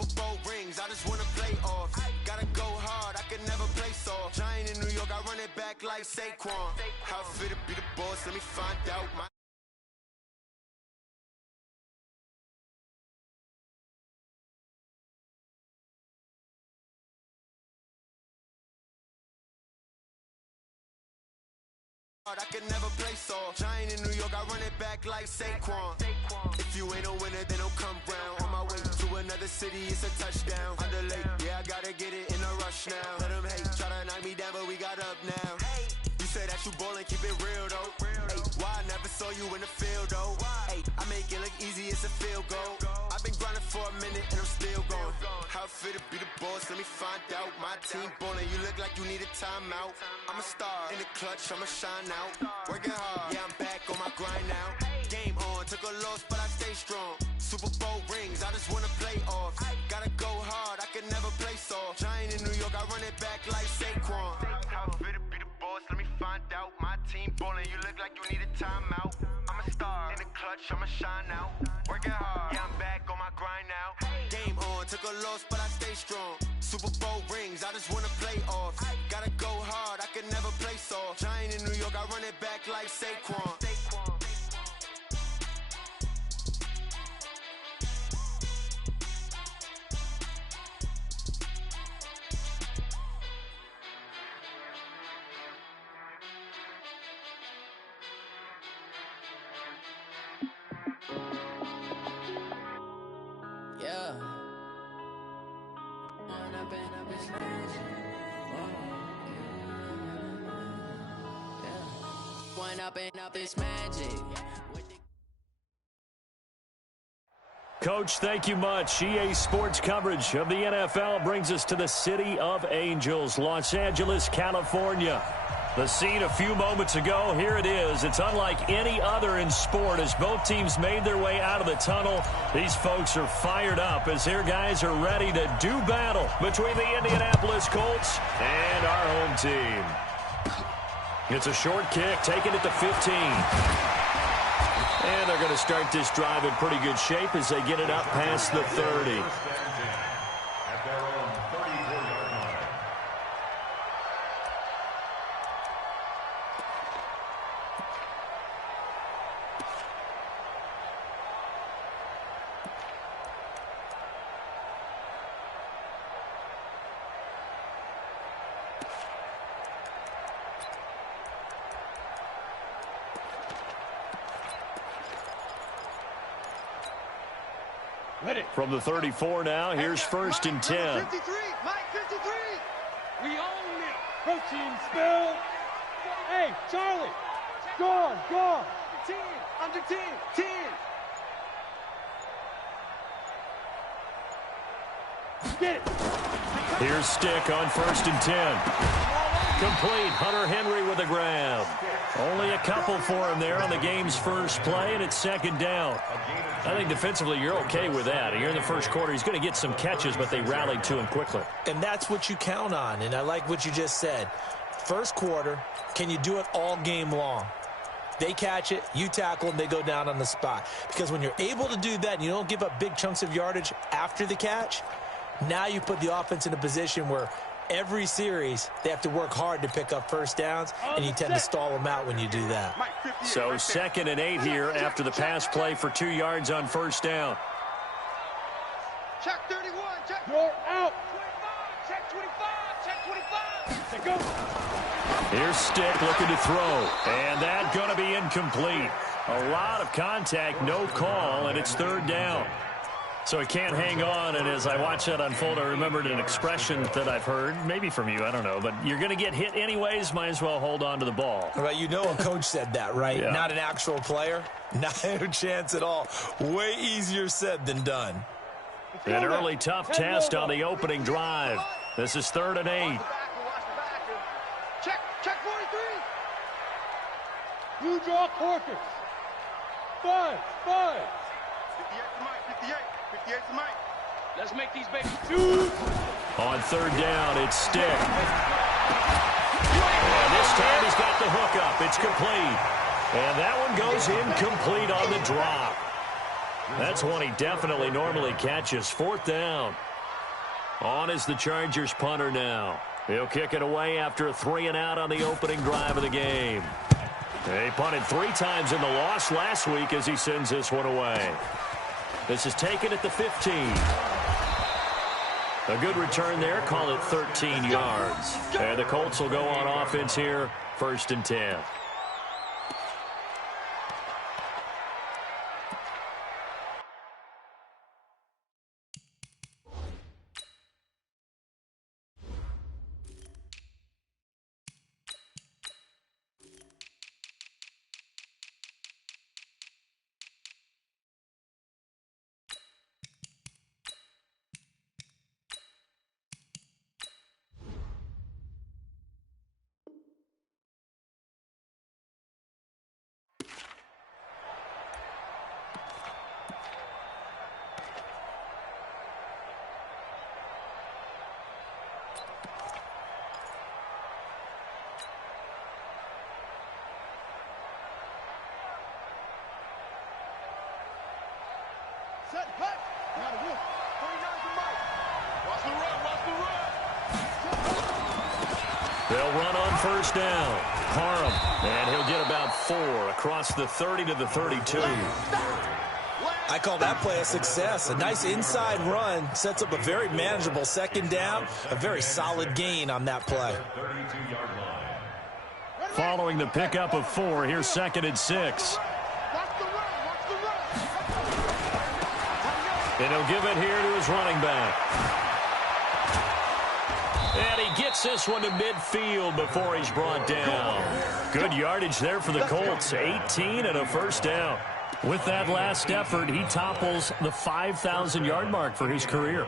Super Bowl rings, I just wanna play off. Gotta go hard, I can never play soft. Giant in New York, I run it back like Saquon. How fit to be the boss, let me find out. I can never play soft. Giant in New York, I run it back like Saquon. If you ain't a winner, then don't come round. On my way to another city, it's a touchdown. Underlay, yeah, I gotta get it in a rush now. Let them hate, try to knock me down, but we got up now. You say that you ballin', keep it real though. Hey, why I never saw you in the field though? Hey, I make it look easy, it's a field goal. I've been grinding for a minute and I'm still going. How fit to be the boss, let me find out. My team ballin', you look like you need a timeout. I'm a star in the clutch, I'ma shine out. Working hard, yeah, I'm back on my grind now. Game on, took a loss, but I stay strong. Super Bowl rings, I just wanna play off. Gotta go hard, I can never play soft. Giant in New York, I run it back like Saquon. How fit to be the boss, let me find out. My team ballin', you look like you need a timeout. I'm a star in the clutch, I'ma shine out. Working hard, yeah, I'm back on my grind now. Game on, took a loss, but I stay strong. Super Bowl rings, I just wanna play off. Gotta go hard, I can never play soft. Giant in New York, I run it back like Saquon. Yeah. One up and up is magic. Coach, thank you much. EA Sports coverage of the NFL brings us to the City of Angels, Los Angeles, California. The scene a few moments ago, here it is. It's unlike any other in sport as both teams made their way out of the tunnel. These folks are fired up as their guys are ready to do battle between the Indianapolis Colts and our home team. It's a short kick, taken at the 15. And they're going to start this drive in pretty good shape as they get it up past the 30. From the 34 now, here's 1st and 10. 53, Mike 53. We own it. Protein spill. Hey, Charlie. Gone. 10. Under 10. 10. Get it. Here's Stick on 1st and 10. Complete. Hunter Henry with a grab. Only a couple for him there on the game's first play, and it's 2nd down. I think defensively you're okay with that. Here in the first quarter, he's going to get some catches, but they rallied to him quickly. And that's what you count on, and I like what you just said. First quarter, can you do it all game long? They catch it, you tackle, and they go down on the spot. Because when you're able to do that and you don't give up big chunks of yardage after the catch, now you put the offense in a position where every series they have to work hard to pick up first downs, and you tend to stall them out when you do that. So 2nd and 8 here after the pass play for 2 yards on 1st down. Check 31. Check. You're out. 25. Check 25. Check 25. Go. Here's Stick looking to throw, and that's going to be incomplete. A lot of contact, no call, and it's 3rd down. So he can't hang on, and as I watch that unfold, I remembered an expression that I've heard, maybe from you, I don't know, but you're going to get hit anyways, might as well hold on to the ball. Right, you know a coach said that, right? Yeah. Not an actual player. Not a chance at all. Way easier said than done. An early tough test on the opening drive. This is 3rd and 8. Check 43. Blue draw quarters. 5. 58 to Mike. Let's make these babies shoot. On 3rd down, it's Stick. And this time he's got the hook up. It's complete. And that one goes incomplete on the drop. That's one he definitely normally catches. 4th down. On is the Chargers punter now. He'll kick it away after a 3-and-out on the opening drive of the game. He punted 3 times in the loss last week as he sends this one away. This is taken at the 15. A good return there. Call it 13 yards. And the Colts will go on offense here, 1st and 10. Set, hut. Got it, 49's the mic. Watch the run, watch the run. They'll run on 1st down. Parham, and he'll get about 4 across the 30 to the 32. I call that play a success. A nice inside run sets up a very manageable 2nd down. A very solid gain on that play. Following the pickup of 4, here's 2nd and 6. And he'll give it here to his running back. And he gets this one to midfield before he's brought down. Good yardage there for the Colts. 18 and a 1st down. With that last effort, he topples the 5,000-yard mark for his career.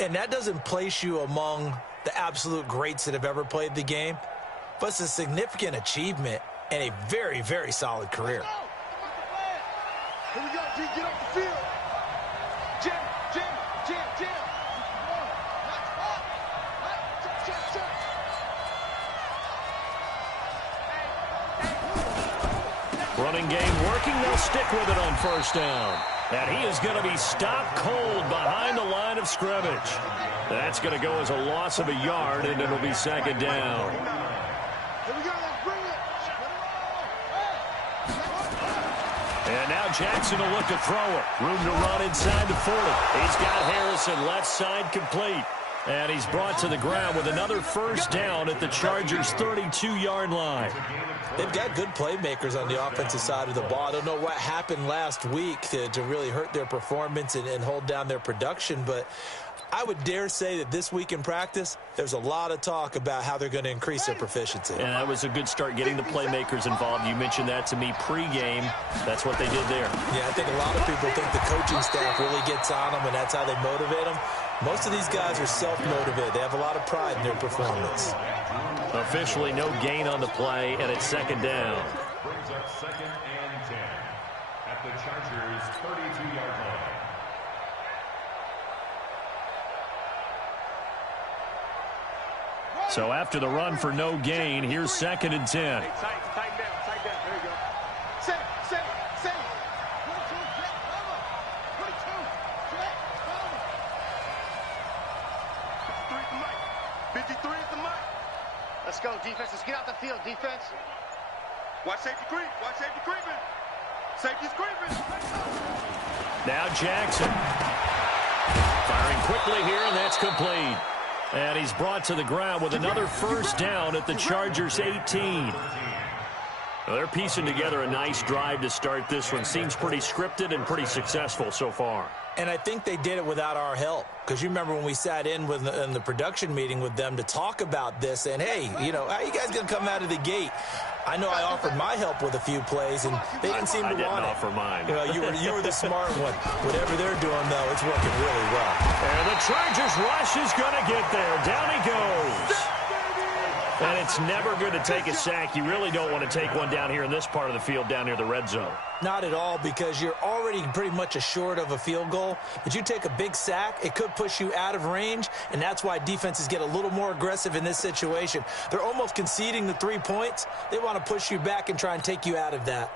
And that doesn't place you among the absolute greats that have ever played the game, but it's a significant achievement and a very, very solid career. Here we go, G, get off the field. Jim. Running game working. They'll stick with it on 1st down. And he is going to be stopped cold behind the line of scrimmage. That's going to go as a loss of a yard, and it'll be 2nd down. Here we go, let's bring it. And now Jackson will look to throw it. Room to run inside the 40. He's got Harrison left side complete. And he's brought to the ground with another 1st down at the Chargers' 32-yard line. They've got good playmakers on the offensive side of the ball. I don't know what happened last week to really hurt their performance and hold down their production, but I would dare say that this week in practice, there's a lot of talk about how they're going to increase their proficiency. And that was a good start getting the playmakers involved. You mentioned that to me pregame. That's what they did there. Yeah, I think a lot of people think the coaching staff really gets on them, and that's how they motivate them. Most of these guys are self-motivated. They have a lot of pride in their performance. Officially no gain on the play, and it's 2nd down. Brings up 2nd and 10 at the Chargers' 32-yard line. So after the run for no gain, here's 2nd and 10. Tighten down. There you go. Set. 53 is the mic. Let's go, defense. Let's get out the field, defense. Watch safety creep. Watch safety creeping. Safety's creeping. Now Jackson. Firing quickly here, and that's complete. And he's brought to the ground with another 1st down at the Chargers' 18. Well, they're piecing together a nice drive to start this one. Seems pretty scripted and pretty successful so far. And I think they did it without our help. Because you remember when we sat in the production meeting with them to talk about this, and hey, you know, how are you guys going to come out of the gate? I know I offered my help with a few plays, and they didn't seem to want it. I didn't offer mine. You know, you were the smart one. Whatever they're doing, though, it's working really well. And the Chargers rush is going to get there. Down he goes. And it's never good to take a sack. You really don't want to take one down here in this part of the field down near the red zone. Not at all, because you're already pretty much assured of a field goal. But you take a big sack, it could push you out of range, and that's why defenses get a little more aggressive in this situation. They're almost conceding the 3 points. They want to push you back and try and take you out of that.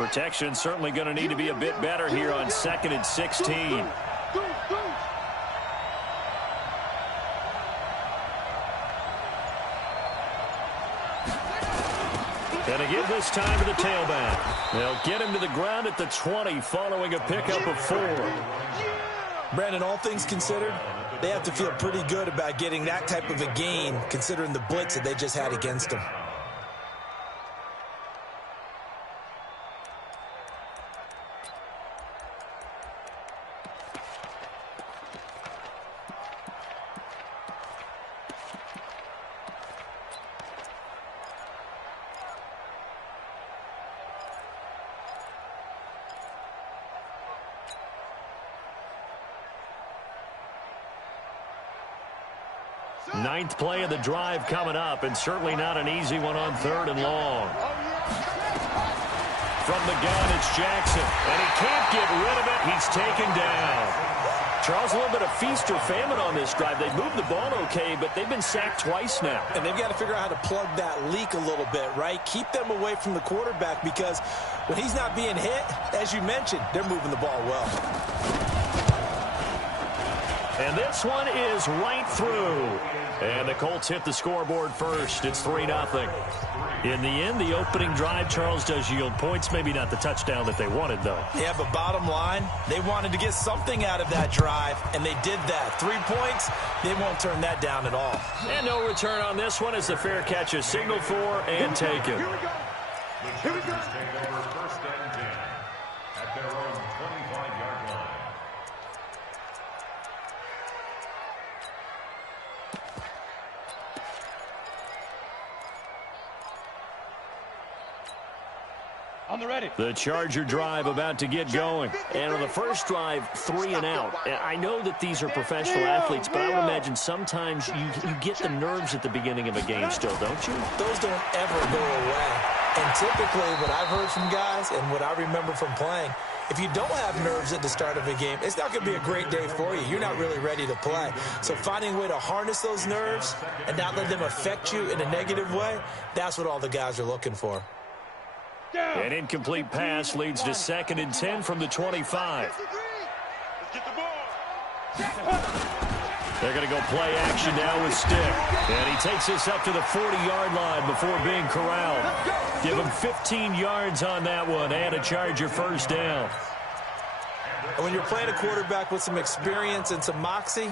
Protection certainly going to need to be a bit better here on 2nd and 16. And to give this time to the tailback. They'll get him to the ground at the 20 following a pickup of 4. Brandon, all things considered, they have to feel pretty good about getting that type of a gain considering the blitz that they just had against them. Ninth play of the drive coming up, and certainly not an easy one on 3rd and long. From the gun, it's Jackson, and he can't get rid of it. He's taken down. Charles, a little bit of feast or famine on this drive. They moved the ball okay, but they've been sacked twice now. And they've got to figure out how to plug that leak a little bit, right? Keep them away from the quarterback because when he's not being hit, as you mentioned, they're moving the ball well. And this one is right through. And the Colts hit the scoreboard first. It's 3-0. In the end, the opening drive, Charles, does yield points. Maybe not the touchdown that they wanted, though. Yeah, but bottom line, they wanted to get something out of that drive, and they did that. 3 points, they won't turn that down at all. And no return on this one as the fair catch is signaled for and taken. Here we go. Here we go. Take over 1st and 10 at their own 25-yard line. On the ready. The Charger drive about to get going. And on the first drive, 3 and out. I know that these are professional athletes, but I would imagine sometimes you get the nerves at the beginning of a game still, don't you? Those don't ever go away. And typically what I've heard from guys and what I remember from playing, if you don't have nerves at the start of a game, it's not going to be a great day for you. You're not really ready to play. So finding a way to harness those nerves and not let them affect you in a negative way, that's what all the guys are looking for. An incomplete pass leads to 2nd and 10 from the 25. They're going to go play action now with Stick. And he takes us up to the 40-yard line before being corralled. Give him 15 yards on that one and a Charger first down. And when you're playing a quarterback with some experience and some moxie,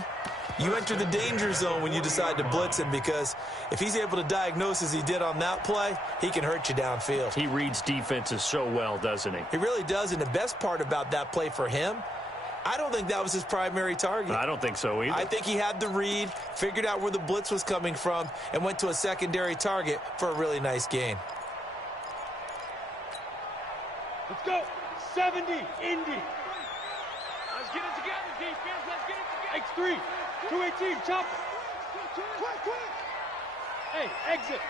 you enter the danger zone when you decide to blitz him because if he's able to diagnose as he did on that play, he can hurt you downfield. He reads defenses so well, doesn't he? He really does, and the best part about that play for him, I don't think that was his primary target. I don't think so either. I think he had the read, figured out where the blitz was coming from, and went to a secondary target for a really nice gain. Let's go. 70, Indy. Let's get it together, defense. Let's get it together. X3. 218, chop it. Quick. Hey, exit.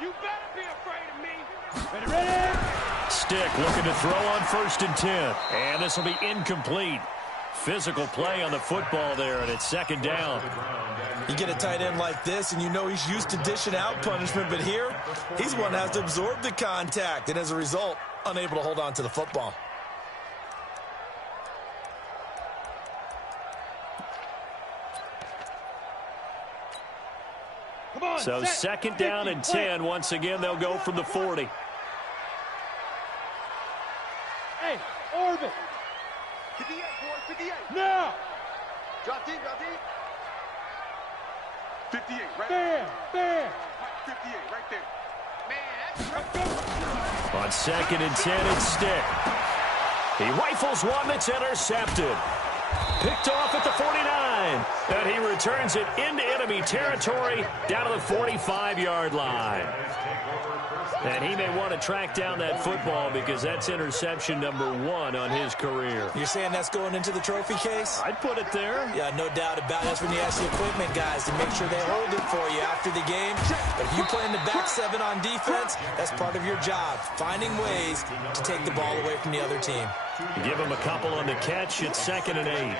You better be afraid of me. Ready. Stick looking to throw on 1st and 10. And this will be incomplete. Physical play on the football there, and it's 2nd down. You get a tight end like this, and you know he's used to dishing out punishment, but here, he's one that has to absorb the contact, and as a result, unable to hold on to the football. Come on, so 2nd down and 10. Once again, they'll go from the 40. Hey, orbit. 58, boy, 58. Now. Drop deep. 58, right there. 58, right there. Man, On 2nd and 10, it's Stick. He rifles one that's intercepted. Picked off at the 49. And he returns it into enemy territory down to the 45-yard line. And he may want to track down that football because that's interception number 1 on his career. You're saying that's going into the trophy case? I'd put it there. Yeah, no doubt about it. That's when you ask the equipment guys to make sure they hold it for you after the game. But if you play in the back 7 on defense, that's part of your job, finding ways to take the ball away from the other team. Give him a couple on the catch. It's 2nd and 8.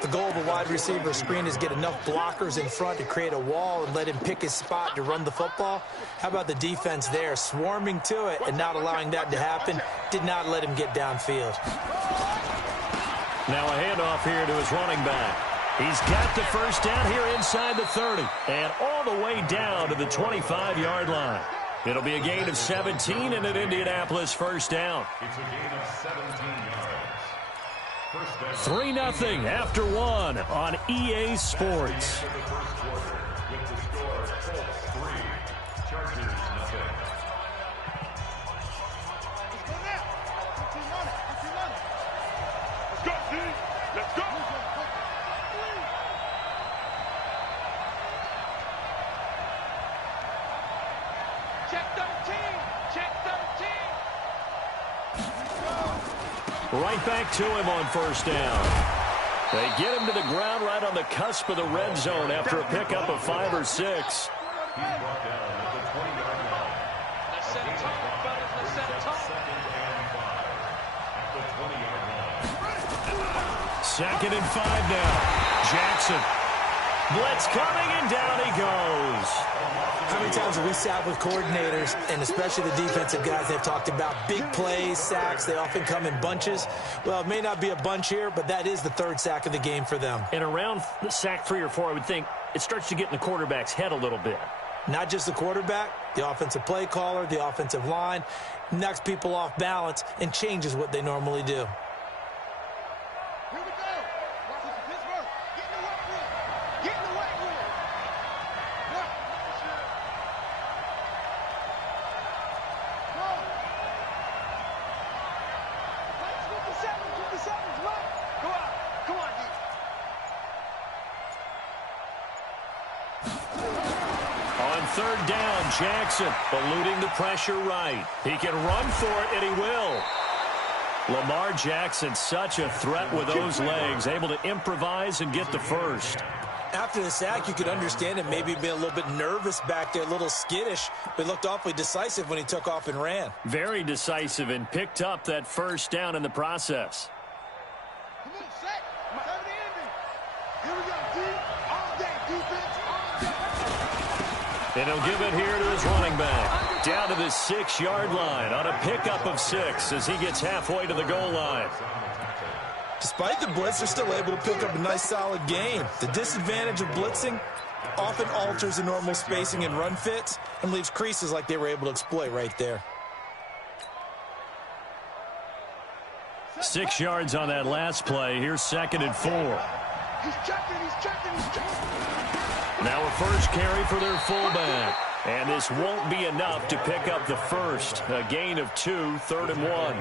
The goal of a wide receiver screen is get enough blockers in front to create a wall and let him pick his spot to run the football. How about the defense there, swarming to it and not allowing that to happen? Did not let him get downfield. Now a handoff here to his running back. He's got the first down here inside the 30 and all the way down to the 25-yard line. It'll be a gain of 17 and an Indianapolis first down. It's a gain of 17 yards. 3-0 after 1 on EA Sports. With the score, Colts 3, Chargers 0. Let's go, D. Let's go. Check 13. Check 13. Right back to him on first down. They get him to the ground right on the cusp of the red zone after a pickup of 5 or 6. He's brought down at the 20-yard line. Let's set a tone, fellas. Let's set a tone. Second and 5 at the 20-yard line. Second and 5 now. Jackson. Blitz coming, and down he goes. How many times have we sat with coordinators, and especially the defensive guys, they've talked about big plays, sacks. They often come in bunches. Well, it may not be a bunch here, but that is the third sack of the game for them. And around sack 3 or 4, I would think it starts to get in the quarterback's head a little bit. Not just the quarterback, the offensive play caller, the offensive line, knocks people off balance and changes what they normally do. Here we go. Pittsburgh. Get in the weight room. Get in the weight room. What? Go. 57, come on. Go out. Come on, D. On third down, Jackson eluding the pressure right. He can run for it, and he will. Lamar Jackson, such a threat with those legs, able to improvise and get the first. After the sack, you could understand him maybe being a little bit nervous back there, a little skittish, but looked awfully decisive when he took off and ran. Very decisive and picked up that first down in the process. Come on, set. 70 ending. Here we go, D. All day defense. All day. And he'll give it here to his running back. Down to the 6-yard line on a pickup of 6 as he gets halfway to the goal line. Despite the blitz, they're still able to pick up a nice, solid gain. The disadvantage of blitzing often alters the normal spacing and run fits and leaves creases like they were able to exploit right there. 6 yards on that last play. Here's 2nd and 4. He's checking, he's checking, he's checking. Now a first carry for their fullback. And this won't be enough to pick up the first. A gain of 2, 3rd and 1.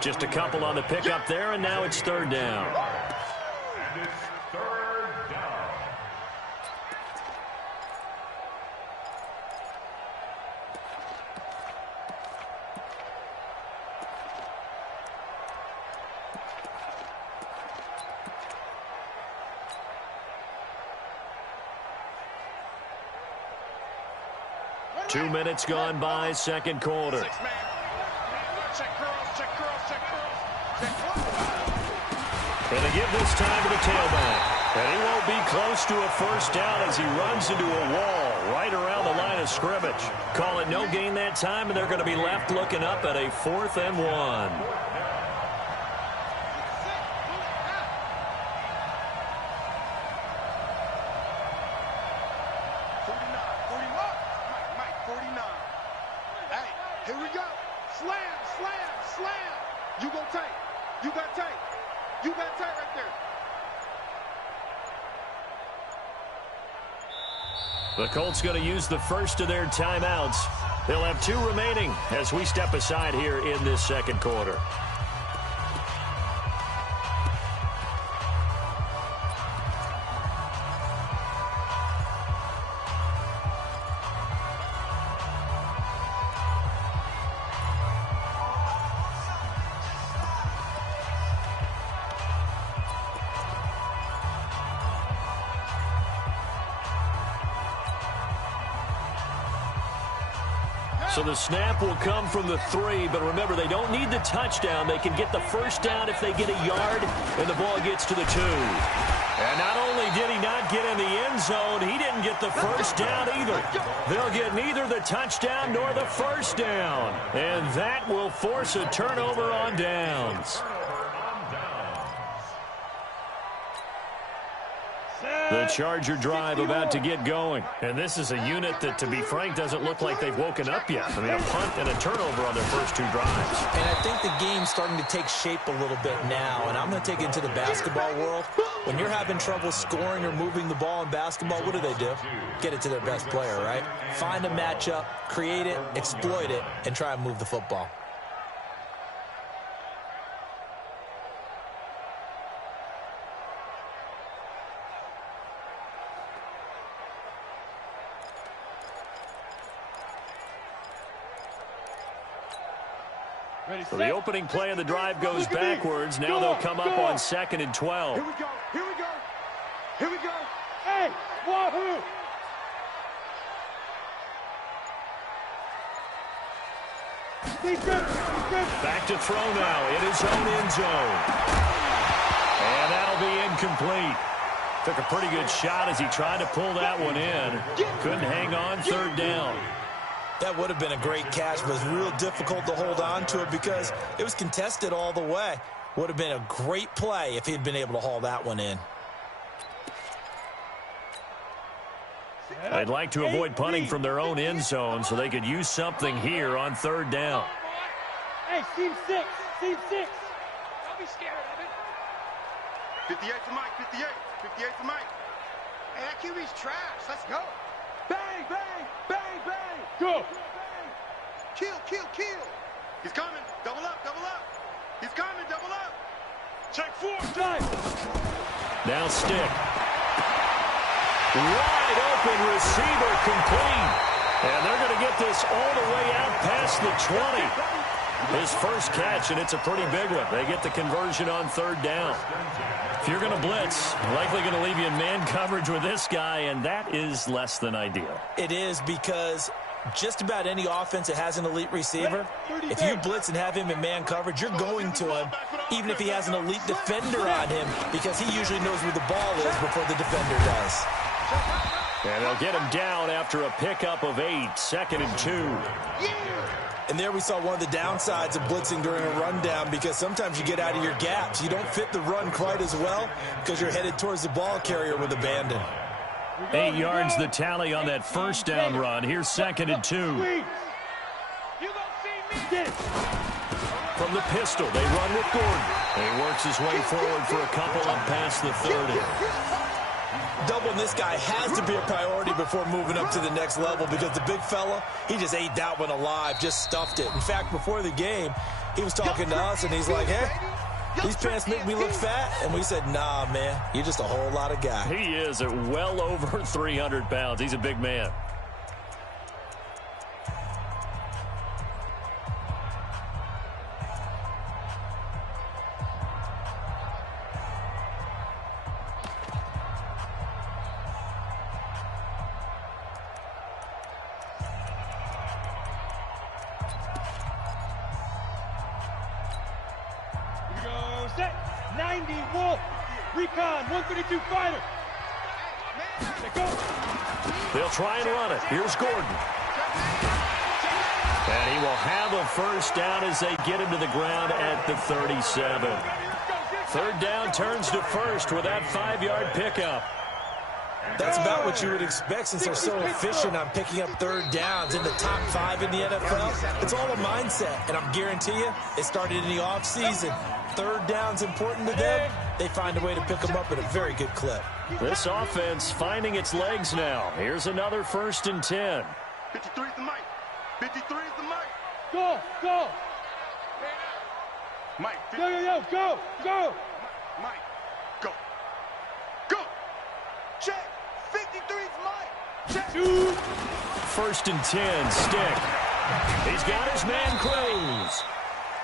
Just a couple on the pickup there, and now it's 3rd down. And it's 3rd down. Two minutes gone by, second quarter. 6 man. Check curls, check curls, check curls. Check curls. And they give this time to the tailback. And he won't be close to a first down as he runs into a wall right around the line of scrimmage. Call it no gain that time, and they're going to be left looking up at a 4th and 1. The Colts going to use the first of their timeouts. They'll have 2 remaining as we step aside here in this second quarter. So the snap will come from the 3, but remember, they don't need the touchdown. They can get the first down if they get a yard, and the ball gets to the 2. And not only did he not get in the end zone, he didn't get the first down either. They'll get neither the touchdown nor the first down. And that will force a turnover on downs. The Charger drive about to get going. And this is a unit that, to be frank, doesn't look like they've woken up yet. I mean, a punt and a turnover on their first 2 drives. And I think the game's starting to take shape a little bit now. And I'm going to take it into the basketball world. When you're having trouble scoring or moving the ball in basketball, what do? Get it to their best player, right? Find a matchup, create it, exploit it, and try and move the football. So the opening play of the drive goes backwards. Now they'll come up on 2nd and 12. Here we go. Here we go. Here we go. Hey, wahoo! Back to throw now in his own end zone. And that'll be incomplete. Took a pretty good shot as he tried to pull that one in. Couldn't hang on 3rd down. That would have been a great catch, but it was real difficult to hold on to it because it was contested all the way. Would have been a great play if he'd been able to haul that one in. They'd like to avoid punting from their own end zone so they could use something here on 3rd down. Hey, team 6. Team 6. Don't be scared of it. 58 to Mike. 58. 58 to Mike. Hey, that QB's trash. Let's go. Bang, bang, bang, bang. Go. Kill, kill, kill. He's coming. Double up, double up. He's coming, double up. Check 4. Drive. Now stick. Wide open receiver complete. And they're going to get this all the way out past the 20. His first catch, and it's a pretty big one. They get the conversion on 3rd down. If you're going to blitz, likely going to leave you in man coverage with this guy, and that is less than ideal. It is because just about any offense that has an elite receiver, if you blitz and have him in man coverage, you're going to him, even if he has an elite defender on him, because he usually knows where the ball is before the defender does. And they'll get him down after a pickup of 8, 2nd and 2. And there we saw one of the downsides of blitzing during a rundown, because sometimes you get out of your gaps. You don't fit the run quite as well because you're headed towards the ball carrier with abandon. 8 yards the tally on that first down run. Here's 2nd and 2. From the pistol, they run with Gordon. He works his way forward for a couple up past the 30. Doubling this guy has to be a priority before moving up to the next level, because the big fella, he just ate that one alive, just stuffed it. In fact, before the game, he was talking to us, and he's like, hey, these pants make me look fat. And we said, nah, man, you're just a whole lot of guy. He is at well over 300 pounds. He's a big man. Set. 90 Wolf. Recon. 132 fighter. They'll try and run it. Here's Gordon. And he will have a first down as they get him to the ground at the 37. 3rd down turns to 1st with that 5-yard pickup. That's about what you would expect since they're so efficient on picking up 3rd downs in the top 5 in the NFL. It's all a mindset, and I'm guarantee you it started in the offseason. 3rd down's important to them. They find a way to pick them up at a very good clip. This offense finding its legs now. Here's another 1st and 10. 53 is the mic. 53 is the mic. Go, go. Mike. Yo, go, go. Mike, go. Go. Check. 53 is Mike. Check. 1st and 10, stick. He's got his man Cruz.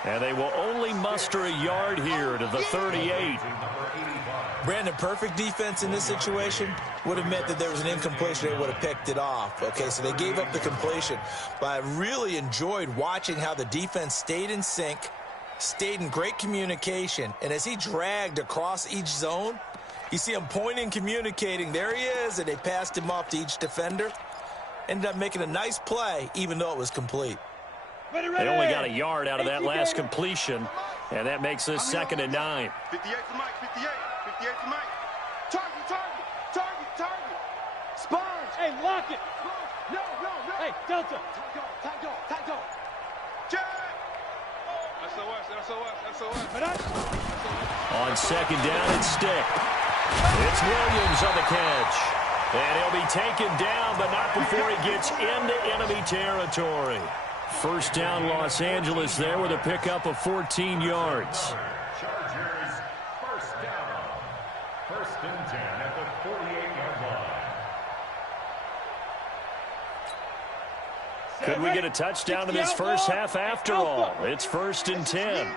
And they will only muster a yard here to the 38. Brandon, perfect defense in this situation would have meant that there was an incompletion. They would have picked it off. Okay, so they gave up the completion. But I really enjoyed watching how the defense stayed in sync, stayed in great communication, and as he dragged across each zone, you see him pointing, communicating. There he is, and they passed him off to each defender. Ended up making a nice play, even though it was complete. They only got a yard out of that last completion, and that makes this 2nd and 9. 58 for Mike, 58. 58 for Mike. Target. Sponge. Hey, lock it. No. Hey, Delta. Tight dog. Jack. SOS. On 2nd down, it's Stick. It's Williams on the catch. And he'll be taken down, but not before he gets into enemy territory. First down, Los Angeles there with a pickup of 14 yards. Chargers, first down. 1st and 10 at the 48-yard line. Could we get a touchdown in this first half after all? It's 1st and 10.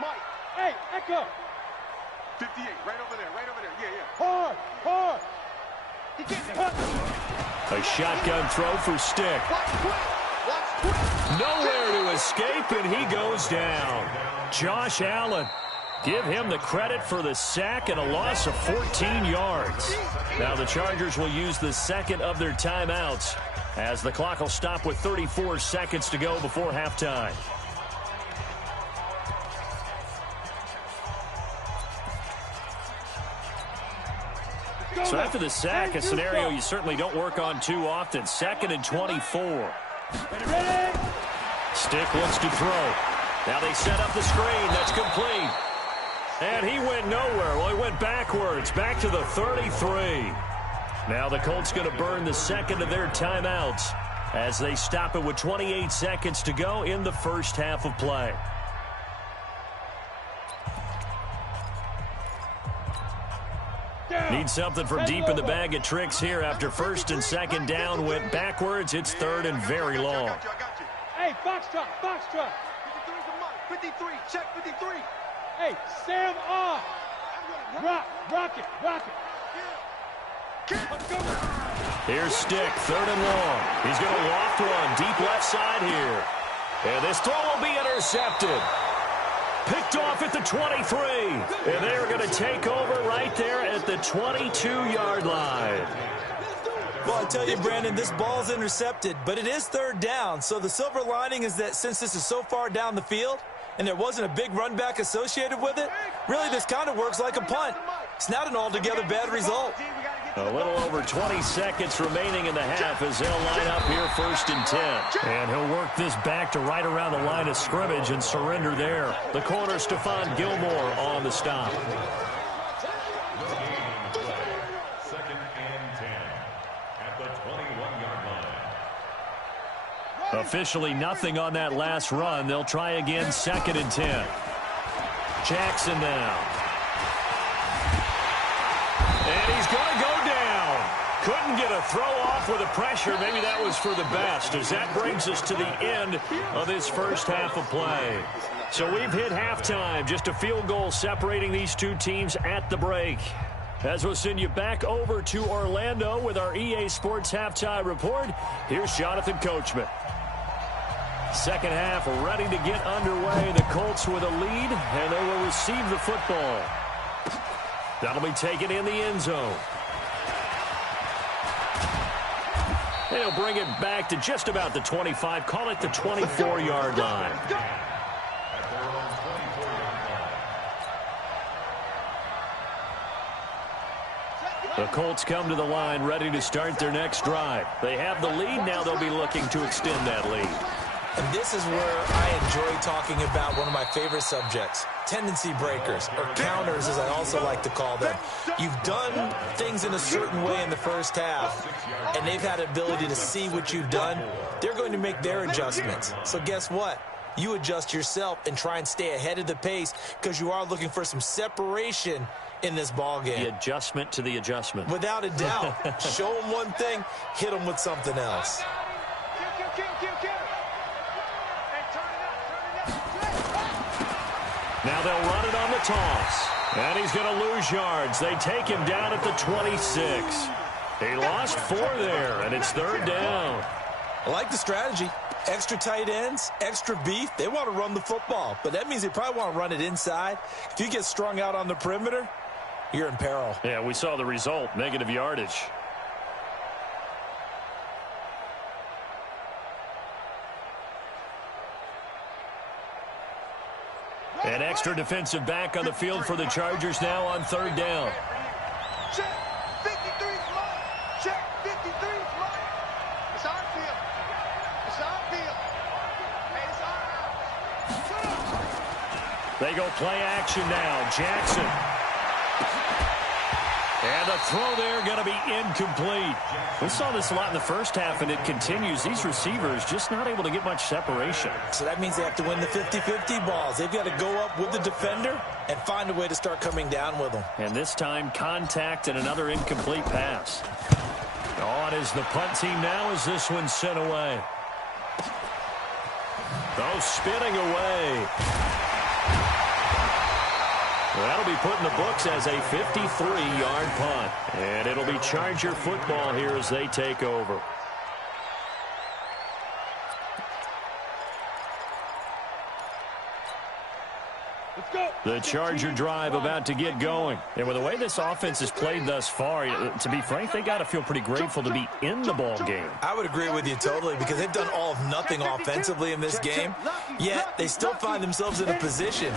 Mike. Hey, Echo. 58, right over there. Yeah. Hard. He gets it. A shotgun throw for Stick. Nowhere to escape, and he goes down. Josh Allen. Give him the credit for the sack and a loss of 14 yards. Now the Chargers will use the 2nd of their timeouts as the clock will stop with 34 seconds to go before halftime. So after the sack, a scenario you certainly don't work on too often. 2nd and 24. Stick looks to throw. Now they set up the screen. That's complete. And he went nowhere. Well, he went backwards, back to the 33. Now the Colts going to burn the 2nd of their timeouts as they stop it with 28 seconds to go in the first half of play. Need something from deep in the bag of tricks here after 1st and 2nd down went backwards. It's 3rd and very long. Hey, box truck. 53, check 53. Hey, Sam off. Rock it. Let's go. Here's Stick, 3rd and long. He's going to loft one deep left side here. And this throw will be intercepted. Picked off at the 23. And they're going to take over right there at the 22-yard line. Well, I tell you, Brandon, this ball's intercepted, but it is 3rd down. So the silver lining is that since this is so far down the field and there wasn't a big run back associated with it, really this kind of works like a punt. It's not an altogether bad result. A little over 20 seconds remaining in the half as they'll line up here 1st and 10. And he'll work this back to right around the line of scrimmage and surrender there. The corner, Stephon Gilmore, on the stop. 2nd and 10 at the 21-yard line. Officially nothing on that last run. They'll try again 2nd and 10. Jackson now. And he's going to go down. Couldn't get a throw off with the pressure. Maybe that was for the best, as that brings us to the end of this first half of play. So we've hit halftime. Just a field goal separating these two teams at the break. As we'll send you back over to Orlando with our EA Sports Halftime Report, here's Jonathan Coachman. Second half ready to get underway. The Colts with a lead, and they will receive the football. That'll be taken in the end zone. They'll bring it back to just about the 25. Call it the 24-yard line. The Colts come to the line ready to start their next drive. They have the lead. Now they'll be looking to extend that lead. And this is where I enjoy talking about one of my favorite subjects, tendency breakers, or counters as I also like to call them. You've done things in a certain way in the first half, and they've had the ability to see what you've done. They're going to make their adjustments. So guess what? You adjust yourself and try and stay ahead of the pace because you are looking for some separation in this ball game. The adjustment to the adjustment. Without a doubt. Show them one thing, hit them with something else. Now they'll run it on the toss. And he's going to lose yards. They take him down at the 26. He lost 4 there, and it's 3rd down. I like the strategy. Extra tight ends, extra beef. They want to run the football, but that means they probably want to run it inside. If you get strung out on the perimeter, you're in peril. Yeah, we saw the result, negative yardage. An extra defensive back on the field for the Chargers now on 3rd down. Check 53's mine. Check 53's mine. It's our field. It's our field. Hey, it's our house. They go play action now. Jackson. And the throw there going to be incomplete. We saw this a lot in the first half, and it continues. These receivers just not able to get much separation. So that means they have to win the 50-50 balls. They've got to go up with the defender and find a way to start coming down with them. And this time, contact and another incomplete pass. On is the punt team now as this one's sent away. Oh, spinning away. That'll be put in the books as a 53-yard punt. And it'll be Charger football here as they take over. Let's go. The Charger drive about to get going. And with the way this offense has played thus far, to be frank, they got to feel pretty grateful to be in the ball game. I would agree with you totally because they've done all of nothing offensively in this game, yet they still find themselves in a position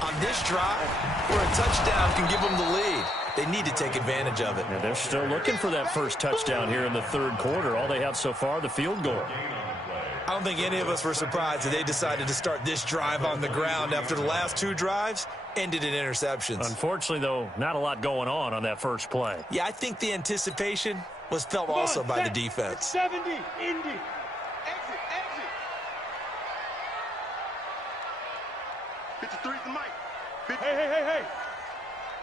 on this drive where a touchdown can give them the lead. They need to take advantage of it. And they're still looking for that first touchdown here in the 3rd quarter. All they have so far, the field goal. I don't think any of us were surprised that they decided to start this drive on the ground after the last 2 drives ended in interceptions. Unfortunately, though, not a lot going on that first play. Yeah, I think the anticipation was felt also by the defense. 70, Indy. Exit, exit. 53's the mic. Hey.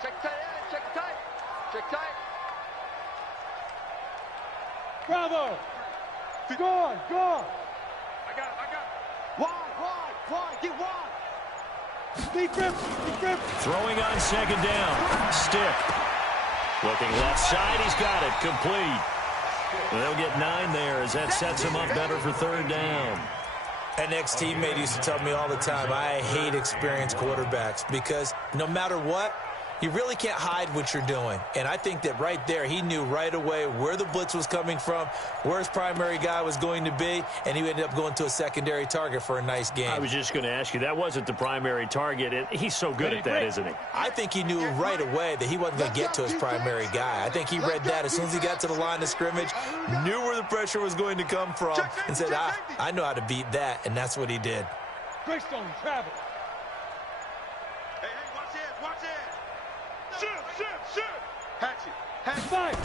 Check tight end, check tight. Check tight. Bravo. Go on. I got it. Wide, get wide. Deep rip. Throwing on 2nd down. Stick. Looking left side. He's got it. Complete. They'll get 9 there as that sets him up better for 3rd down. An ex-teammate used to tell me all the time, I hate experienced quarterbacks because no matter what, you really can't hide what you're doing. And I think that right there, he knew right away where the blitz was coming from, where his primary guy was going to be, and he ended up going to a secondary target for a nice game. I was just going to ask you, that wasn't the primary target. He's so good at that, isn't he? I think he knew right away that he wasn't going to get to his primary guy. I think he read that as soon as he got to the line of scrimmage, knew where the pressure was going to come from, and said, I know how to beat that, and that's what he did. Greystone, travel. Hey, watch it. Shoot. Hatchet. Fight.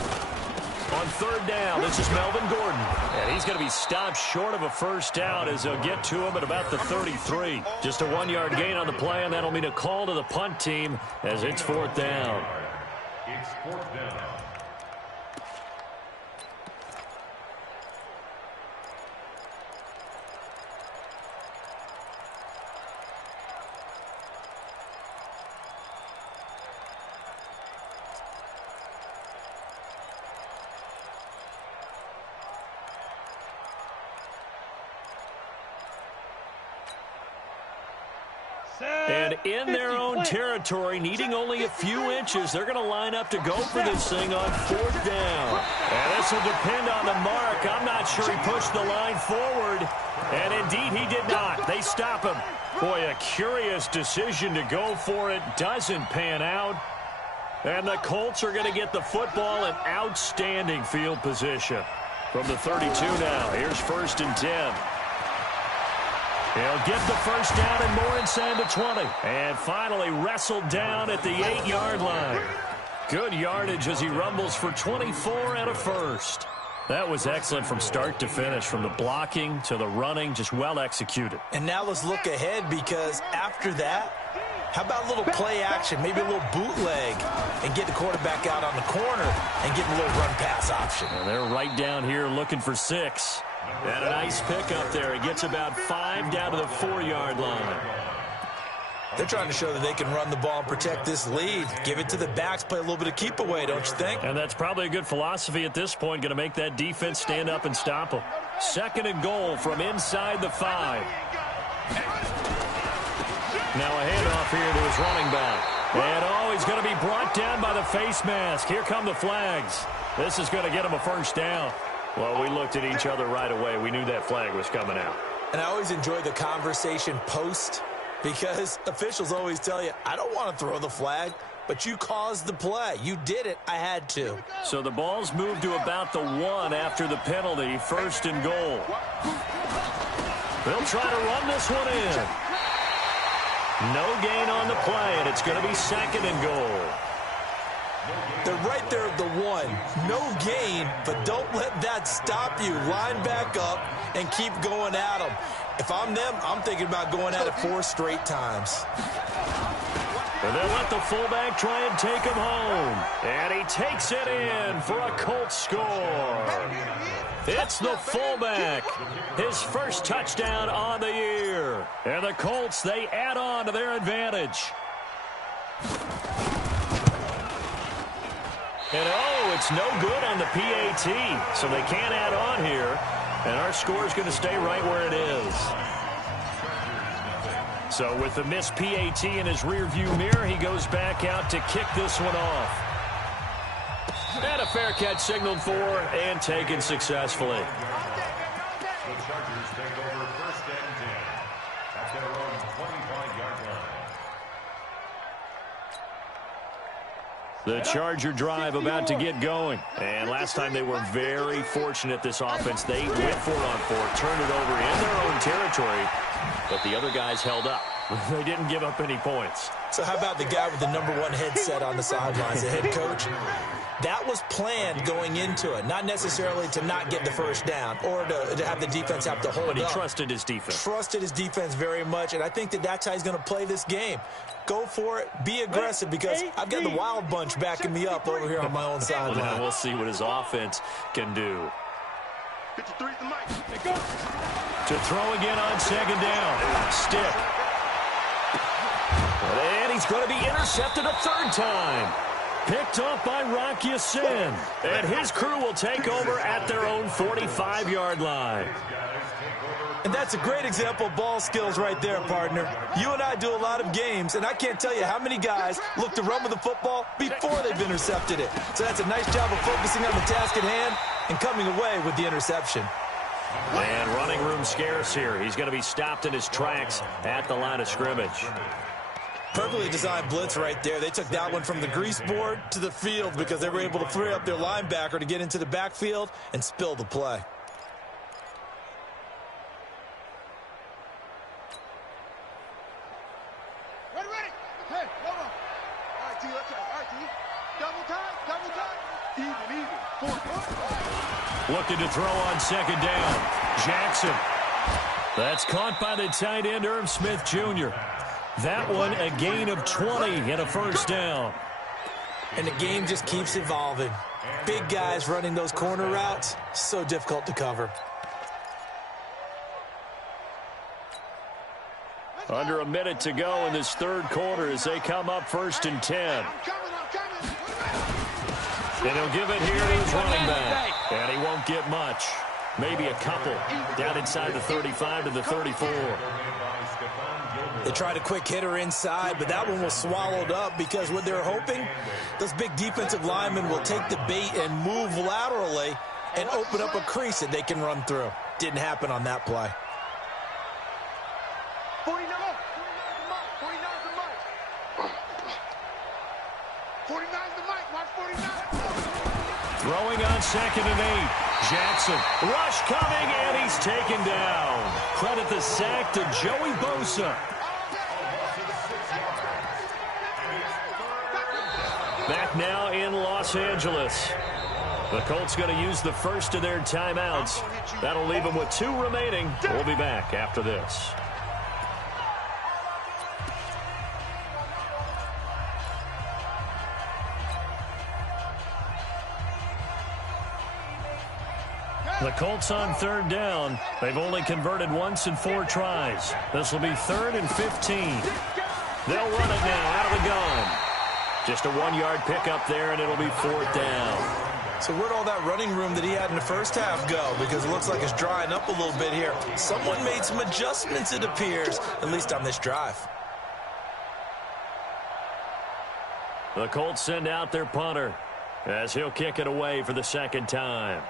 On 3rd down, this is Melvin Gordon. And he's going to be stopped short of a first down as they'll get to him at about the 33. Just a 1-yard gain on the play, and that'll mean a call to the punt team as it's 4th down. It's 4th down. And in their own territory, needing only a few inches, they're going to line up to go for this thing on 4th down. And this will depend on the mark. I'm not sure he pushed the line forward. And indeed, he did not. They stop him. Boy, a curious decision to go for it. Doesn't pan out. And the Colts are going to get the football in outstanding field position. From the 32 now, here's 1st and 10. He'll get the first down and more inside the 20. And finally wrestled down at the 8-yard line. Good yardage as he rumbles for 24 and a first. That was excellent from start to finish, from the blocking to the running, just well executed. And now let's look ahead because after that, how about a little play action, maybe a little bootleg, and get the quarterback out on the corner and get a little run-pass option. And they're right down here looking for 6. And a nice pick up there. He gets about 5 down to the 4-yard line. They're trying to show that they can run the ball and protect this lead. Give it to the backs, play a little bit of keep away, don't you think? And that's probably a good philosophy at this point, going to make that defense stand up and stop them. 2nd and goal from inside the 5. Now a handoff here to his running back. And, he's going to be brought down by the face mask. Here come the flags. This is going to get him a first down. Well, we looked at each other right away. We knew that flag was coming out. And I always enjoy the conversation post, because officials always tell you, I don't want to throw the flag, but you caused the play. You did it. I had to. So the ball's moved to about the 1 after the penalty. 1st and goal. They'll try to run this one in. No gain on the play, and it's going to be 2nd and goal. They're right there at the 1. No gain, but don't let that stop you. Line back up and keep going at them. If I'm them, I'm thinking about going at it 4 straight times. And they'll let the fullback try and take him home. And he takes it in for a Colts score. It's the fullback. His first touchdown on the year. And the Colts, they add on to their advantage. And, it's no good on the PAT. So they can't add on here. And our score is going to stay right where it is. So with the missed PAT in his rearview mirror, he goes back out to kick this one off. And a fair catch signaled for and taken successfully. The Chargers take over 1st and 10 at their own 25-yard line. The Charger drive about to get going. And last time they were very fortunate, this offense. They went for it on 4, turned it over in their own territory, but the other guys held up. They didn't give up any points. So how about the guy with the #1 headset on the sidelines, the head coach? That was planned going into it, not necessarily to not get the first down or to have the defense have to hold up. But he trusted his defense. Trusted his defense very much, and I think that's how he's going to play this game. Go for it. Be aggressive, because I've got the Wild Bunch backing me up over here on my own sideline. Well, we'll see what his offense can do. 53's the mic. To throw again on 2nd down. Stick. And he's going to be intercepted a 3rd time. Picked off by Rocky Sin. And his crew will take over at their own 45-yard line. And that's a great example of ball skills right there, partner. You and I do a lot of games, and I can't tell you how many guys look to run with the football before they've intercepted it. So that's a nice job of focusing on the task at hand and coming away with the interception. And running room scarce here. He's going to be stopped in his tracks at the line of scrimmage. Perfectly designed blitz right there. They took that one from the grease board to the field because they were able to free up their linebacker to get into the backfield and spill the play. Ready. Hey, hold on. All right, T, let's go. All right, T. Double time. Even. 4 points. Looking to throw on 2nd down. Jackson. That's caught by the tight end, Irv Smith Jr. That one, a gain of 20 and a first down. And the game just keeps evolving. Big guys running those corner routes, so difficult to cover. Under a minute to go in this 3rd quarter as they come up 1st and 10. I'm coming. And he'll give it here to his running back. And he won't get much. Maybe a couple down inside the 35 to the 34. They tried a quick hitter inside, but that one was swallowed up because what they're hoping, those big defensive linemen will take the bait and move laterally and open up a crease that they can run through. Didn't happen on that play. 49's the mic. 49's the mic. Mark 49. Throwing on 2nd and 8. Jackson. Rush coming, and he's taken down. Credit the sack to Joey Bosa. Back now in Los Angeles. The Colts going to use the first of their timeouts. That'll leave them with 2 remaining. We'll be back after this. The Colts on 3rd down. They've only converted once in 4 tries. This will be 3rd and 15. They'll run it now out of the gun. Just a 1-yard pickup there, and it'll be 4th down. So where'd all that running room that he had in the first half go? Because it looks like it's drying up a little bit here. Someone made some adjustments, it appears, at least on this drive. The Colts send out their punter as he'll kick it away for the 2nd time.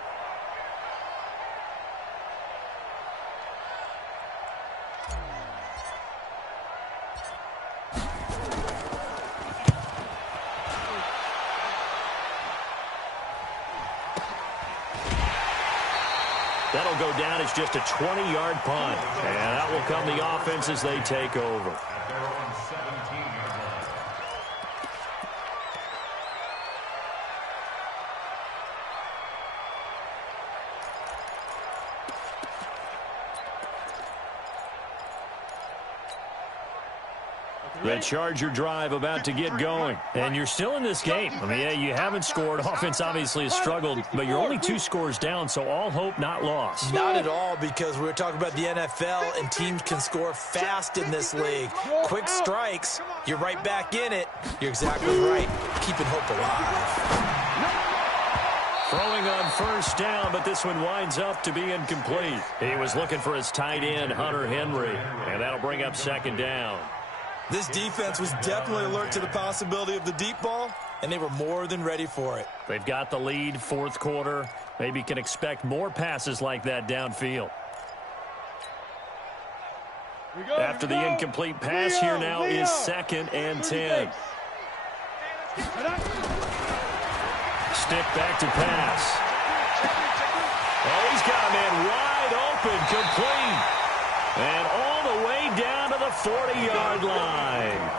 That'll go down as just a 20-yard punt. And that will come the offense as they take over. At their own 17-yard line. The Charger drive about to get going. And you're still in this game. I mean, yeah, you haven't scored. Offense obviously has struggled, but you're only 2 scores down, so all hope not lost. Not at all, because we were talking about the NFL, and teams can score fast in this league. Quick strikes, you're right back in it. You're exactly right. Keeping hope alive. Throwing on 1st down, but this one winds up to be incomplete. He was looking for his tight end, Hunter Henry, and that'll bring up 2nd down. This defense was definitely alert to the possibility of the deep ball, and they were more than ready for it. They've got the lead, 4th quarter. Maybe can expect more passes like that downfield. After the incomplete pass, here now is 2nd and 10. Stick back to pass. Oh, he's got a man wide open, complete. And all the way down to the 40-yard line.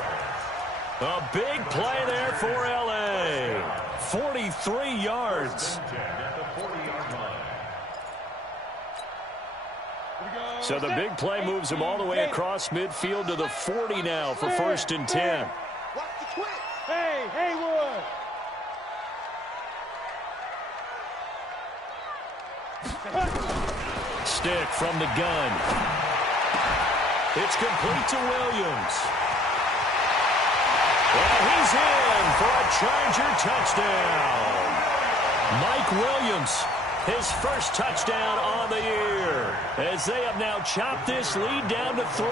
A big play there for L.A. 43 yards. So the big play moves him all the way across midfield to the 40 now for 1st and 10. Hey, Haywood. Stick from the gun. It's complete to Williams. And he's in for a Charger touchdown. Mike Williams, his first touchdown on the year, as they have now chopped this lead down to 3.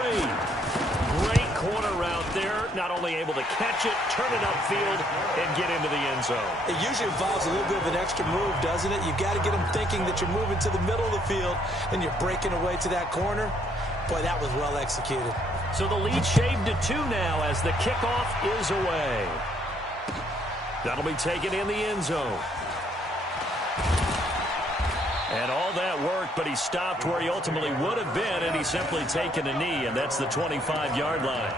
Great corner route there, not only able to catch it, turn it upfield, and get into the end zone. It usually involves a little bit of an extra move, doesn't it? You've got to get them thinking that you're moving to the middle of the field, and you're breaking away to that corner. Boy, that was well executed. So the lead shaved to 2 now as the kickoff is away. That'll be taken in the end zone. And all that worked, but he stopped where he ultimately would have been, and he's simply taken a knee, and that's the 25-yard line.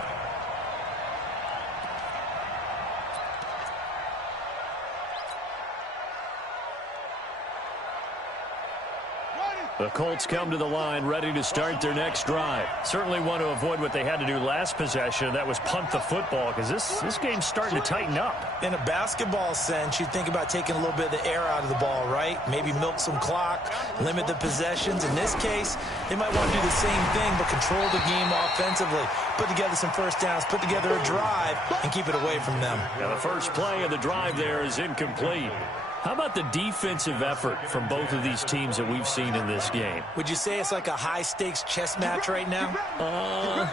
The Colts come to the line ready to start their next drive. Certainly want to avoid what they had to do last possession. That was punt the football, because this game's starting to tighten up. In a basketball sense, you think about taking a little bit of the air out of the ball, right? Maybe milk some clock, limit the possessions. In this case, they might want to do the same thing, but control the game offensively. Put together some 1st downs, put together a drive, and keep it away from them. Now the first play of the drive there is incomplete. How about the defensive effort from both of these teams that we've seen in this game? Would you say it's like a high-stakes chess match right now?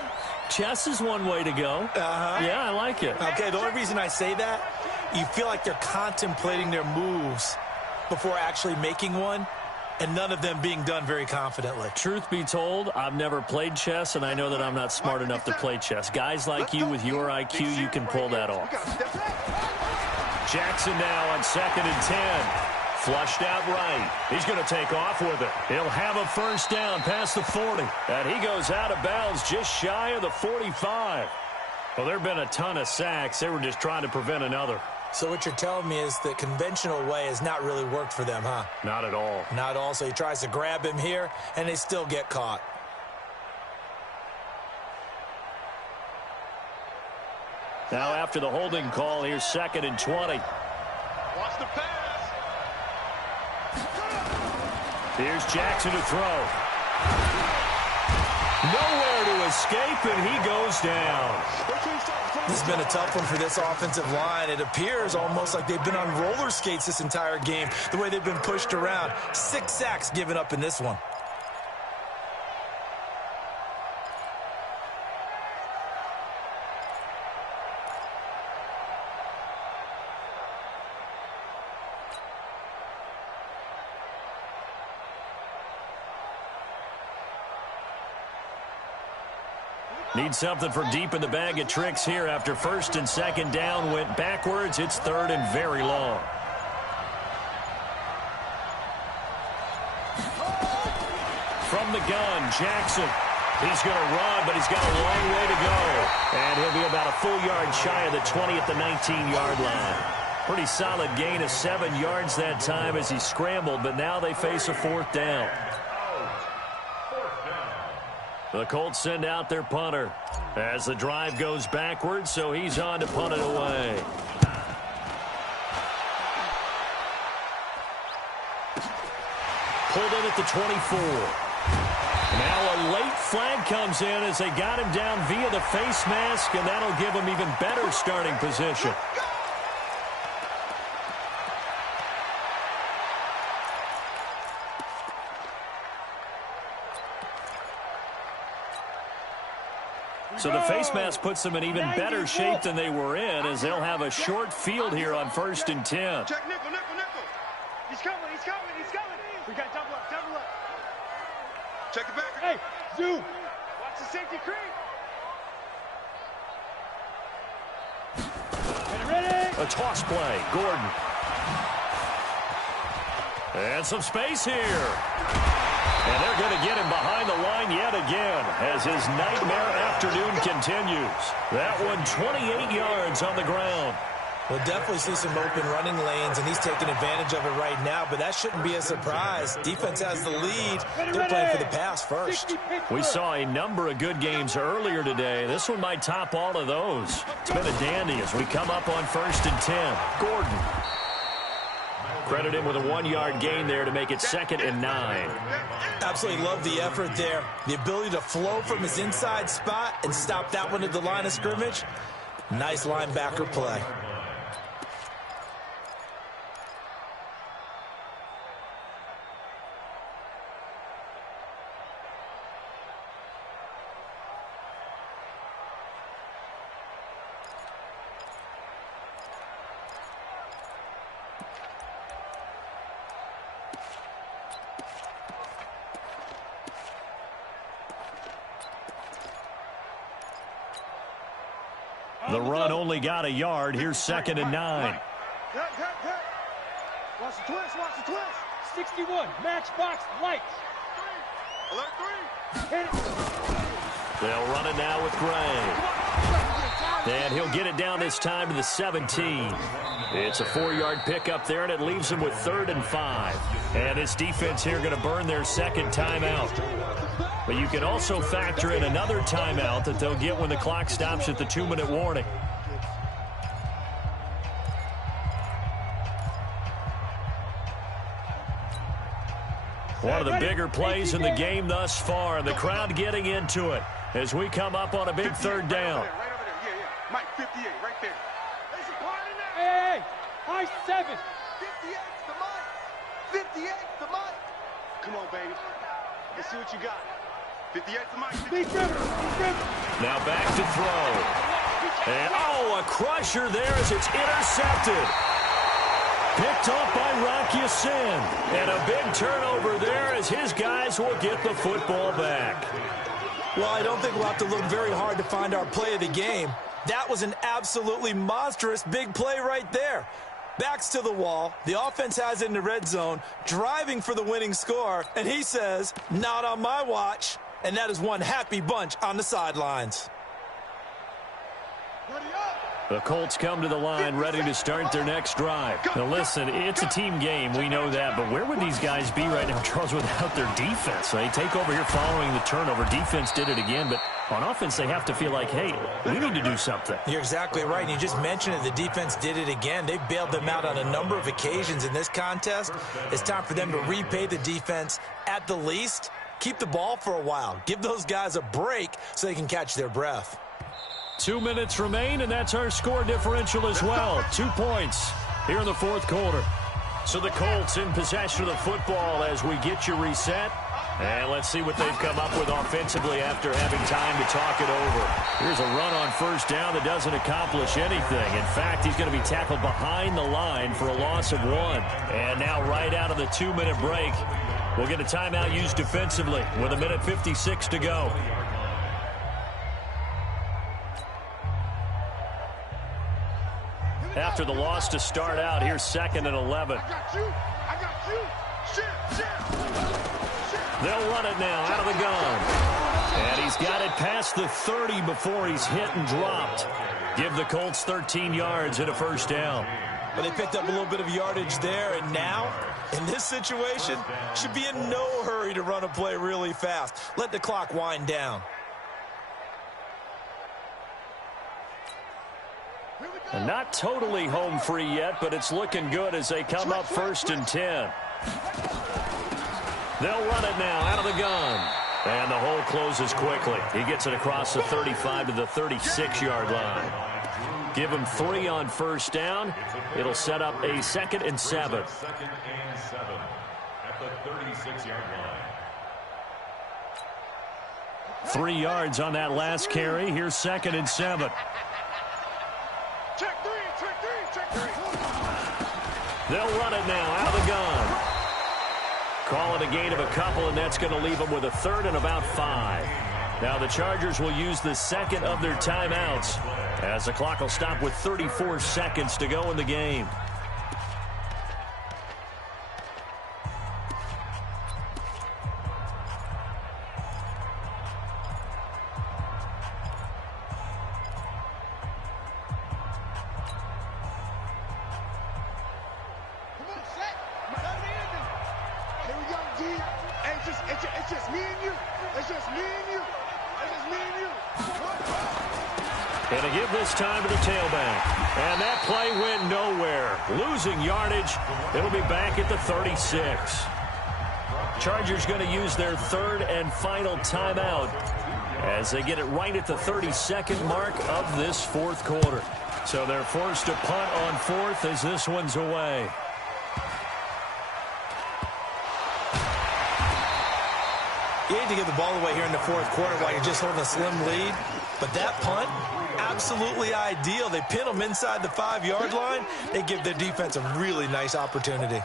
Chess is one way to go. Yeah, I like it. Okay, the only reason I say that, you feel like they're contemplating their moves before actually making one, and none of them being done very confidently. Truth be told, I've never played chess, and I know that I'm not smart enough to play chess. Guys like you with your IQ, you can pull that off. Jackson now on 2nd and 10. Flushed out right. He's going to take off with it. He'll have a 1st down past the 40. And he goes out of bounds just shy of the 45. Well, there have been a ton of sacks. They were just trying to prevent another. So what you're telling me is the conventional way has not really worked for them, huh? Not at all. Not at all. So he tries to grab him here, and they still get caught. Now after the holding call, here's 2nd and 20. Watch the pass. Here's Jackson to throw. Nowhere to escape, and he goes down. This has been a tough one for this offensive line. It appears almost like they've been on roller skates this entire game, the way they've been pushed around. 6 sacks given up in this one. Need something for deep in the bag of tricks here after first and second down went backwards. It's third and very long. From the gun, Jackson. He's going to run, but he's got a long way to go. And he'll be about a full yard shy of the 20 at the 19-yard line. Pretty solid gain of 7 yards that time as he scrambled, but now they face a 4th down. The Colts send out their punter as the drive goes backwards, so he's on to punt it away. Pulled in at the 24. Now a late flag comes in as they got him down via the face mask, and that'll give him even better starting position. So the face mask puts them in even better shape than they were in, as they'll have a short field here on 1st and 10. Check nickel, nickel, nickel. He's coming, he's coming, he's coming. We got double up, double up. Check the back. Hey, zoom. Watch the safety creep. Ready? A toss play, Gordon. And some space here. And they're going to get him behind the line yet again as his nightmare afternoon continues. That one 28 yards on the ground. We'll definitely see some open running lanes, and he's taking advantage of it right now, but that shouldn't be a surprise. Defense has the lead. They're playing for the pass first. We saw a number of good games earlier today. This one might top all of those. It's been a dandy as we come up on 1st and 10. Gordon. Credit him with a 1-yard gain there to make it 2nd and 9. Absolutely love the effort there. The ability to flow from his inside spot and stop that one at the line of scrimmage. Nice linebacker play. The run only got a yard. Here's 2nd and 9. Watch the twist, watch the twist. 61, matchbox lights. Alert 3. Hit it. They'll run it now with Gray. And he'll get it down this time to the 17. It's a 4-yard pickup there, and it leaves him with 3rd and 5. And this defense here going to burn their 2nd timeout. But you can also factor in another timeout that they'll get when the clock stops at the 2-minute warning. One of the bigger plays in the game thus far, and the crowd getting into it as we come up on a big 3rd down. Right over there, yeah. Mike, 58, right there. There's a part in there. Hey, high 7. 58's the Mike. 58's the Mike. Come on, baby. Let's see what you got. 58's the Mike. Deep river. Now back to throw. And, a crusher there as it's intercepted. Picked off by Rocky Sin. And a big turnover there as his guys will get the football back. Well, I don't think we'll have to look very hard to find our play of the game. That was an absolutely monstrous big play right there. Backs to the wall. The offense has it in the red zone, driving for the winning score. And he says, not on my watch. And that is one happy bunch on the sidelines. Ready up. The Colts come to the line ready to start their next drive. Now listen, it's a team game, we know that, but where would these guys be right now, Charles, without their defense? They take over here following the turnover. Defense did it again, but on offense they have to feel like, hey, we need to do something. You're exactly right, and you just mentioned it. The defense did it again. They bailed them out on a number of occasions in this contest. It's time for them to repay the defense at the least Keep the ball for a while. Give those guys a break so they can catch their breath. 2 minutes remain, and that's our score differential as well. 2 points here in the fourth quarter. So the Colts in possession of the football as we get you reset. And let's see what they've come up with offensively after having time to talk it over. Here's a run on first down that doesn't accomplish anything. In fact, he's going to be tackled behind the line for a loss of 1. And now right out of the 2-minute break, we'll get a timeout used defensively with 1:56 to go. After the loss to start out, here's 2nd and 11. I got you. Shit. They'll run it now out of the gun. And he's got it past the 30 before he's hit and dropped. Give the Colts 13 yards and a first down. But they picked up a little bit of yardage there, and now, in this situation, should be in no hurry to run a play really fast. Let the clock wind down. And not totally home free yet, but it's looking good as they come up 1st and 10. They'll run it now out of the gun. And the hole closes quickly. He gets it across the 35 to the 36-yard line. Give him 3 on first down. It'll set up a 2nd and 7. 2nd and 7 at the 36-yard line. 3 yards on that last carry. Here's 2nd and 7. Check three. They'll run it now out of the gun. Call it a gain of a couple, and that's going to leave them with a 3rd and about 5. Now the Chargers will use the 2nd of their timeouts as the clock will stop with 34 seconds to go in the game. It's just me and you. And to give this time to the tailback. And that play went nowhere. Losing yardage. It'll be back at the 36. Chargers going to use their 3rd and final timeout as they get it right at the 32nd mark of this fourth quarter. So they're forced to punt on 4th as this one's away. You hate to give the ball away here in the fourth quarter while you're just holding a slim lead. But that punt, absolutely ideal. They pin them inside the 5-yard line. They give their defense a really nice opportunity.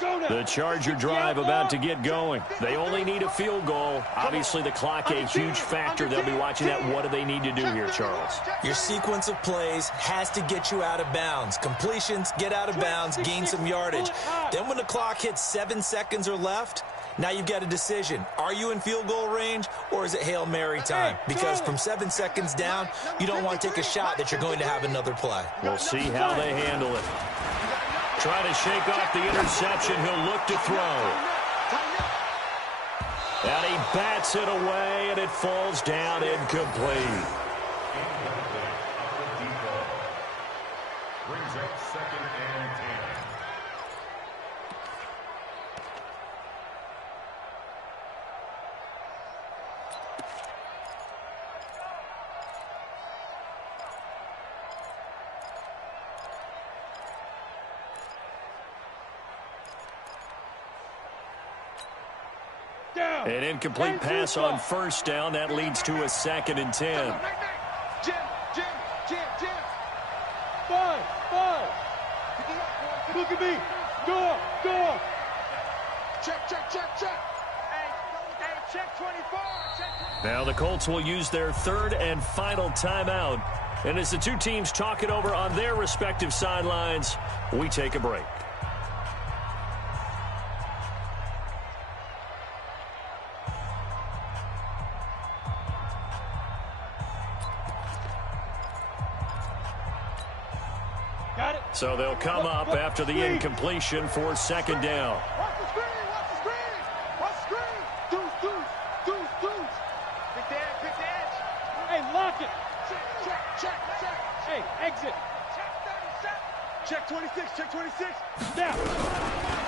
The Charger drive about to get going. They only need a field goal. Obviously, the clock a huge factor. They'll be watching that. What do they need to do here, Charles? Your sequence of plays has to get you out of bounds. Completions, get out of bounds, gain some yardage. Then when the clock hits 7 seconds or left, now you've got a decision. Are you in field goal range, or is it Hail Mary time? Because from 7 seconds down, you don't want to take a shot that you're going to have another play. We'll see how they handle it. Try to shake off the interception. He'll look to throw. And he bats it away, and it falls down incomplete. Brings up 2nd and 10. An incomplete pass on first down. That leads to a 2nd and 10. Jim. 5. Look at me. Go up. Check. Hey, check 24. Now the Colts will use their 3rd and final timeout. And as the two teams talk it over on their respective sidelines, we take a break. So they'll come up after the incompletion for 2nd down. Watch the screen. Deuce. Pick the edge. Hey, lock it. Check. Hey, exit. Check 36. Now.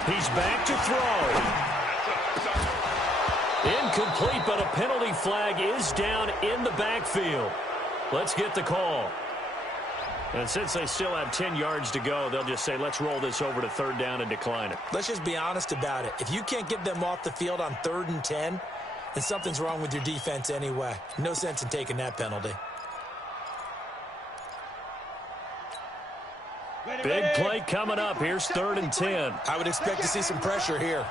He's back to throw. Incomplete, but a penalty flag is down in the backfield. Let's get the call. And since they still have 10 yards to go, they'll just say, let's roll this over to third down and decline it. Let's just be honest about it. If you can't get them off the field on 3rd and 10, then something's wrong with your defense anyway. No sense in taking that penalty. Big play coming up. Here's 3rd and 10. I would expect to see some pressure here.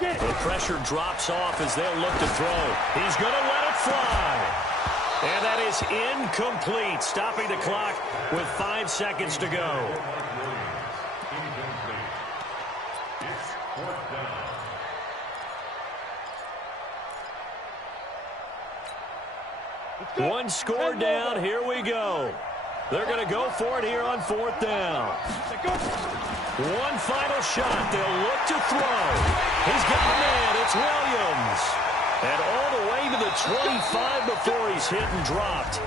The pressure drops off as they'll look to throw. He's going to let it fly. And that is incomplete, stopping the clock with 5 seconds to go. One score down. Here we go. They're going to go for it here on 4th down. One final shot. They'll look to throw. He's got a man. It's Williams. And all the way to the 25 before he's hit and dropped.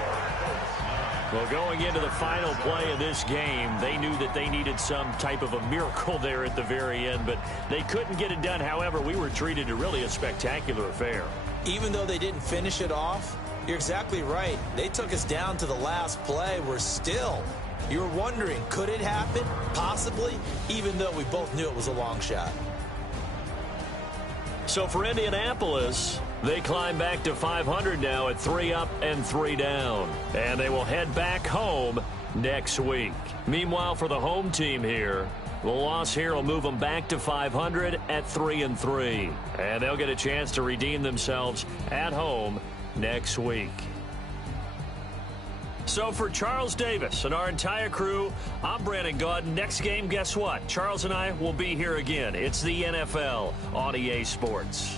Well, going into the final play of this game, they knew that they needed some type of a miracle there at the very end, but they couldn't get it done. However, we were treated to really a spectacular affair. Even though they didn't finish it off, you're exactly right. They took us down to the last play. We're still, you were wondering, could it happen? Possibly, even though we both knew it was a long shot. So for Indianapolis, they climb back to 500 now at 3 up and 3 down. And they will head back home next week. Meanwhile, for the home team here, the loss here will move them back to 500 at 3 and 3. And they'll get a chance to redeem themselves at home next week. So for Charles Davis and our entire crew, I'm Brandon Gaudin. Next game, guess what? Charles and I will be here again. It's the NFL on EA Sports.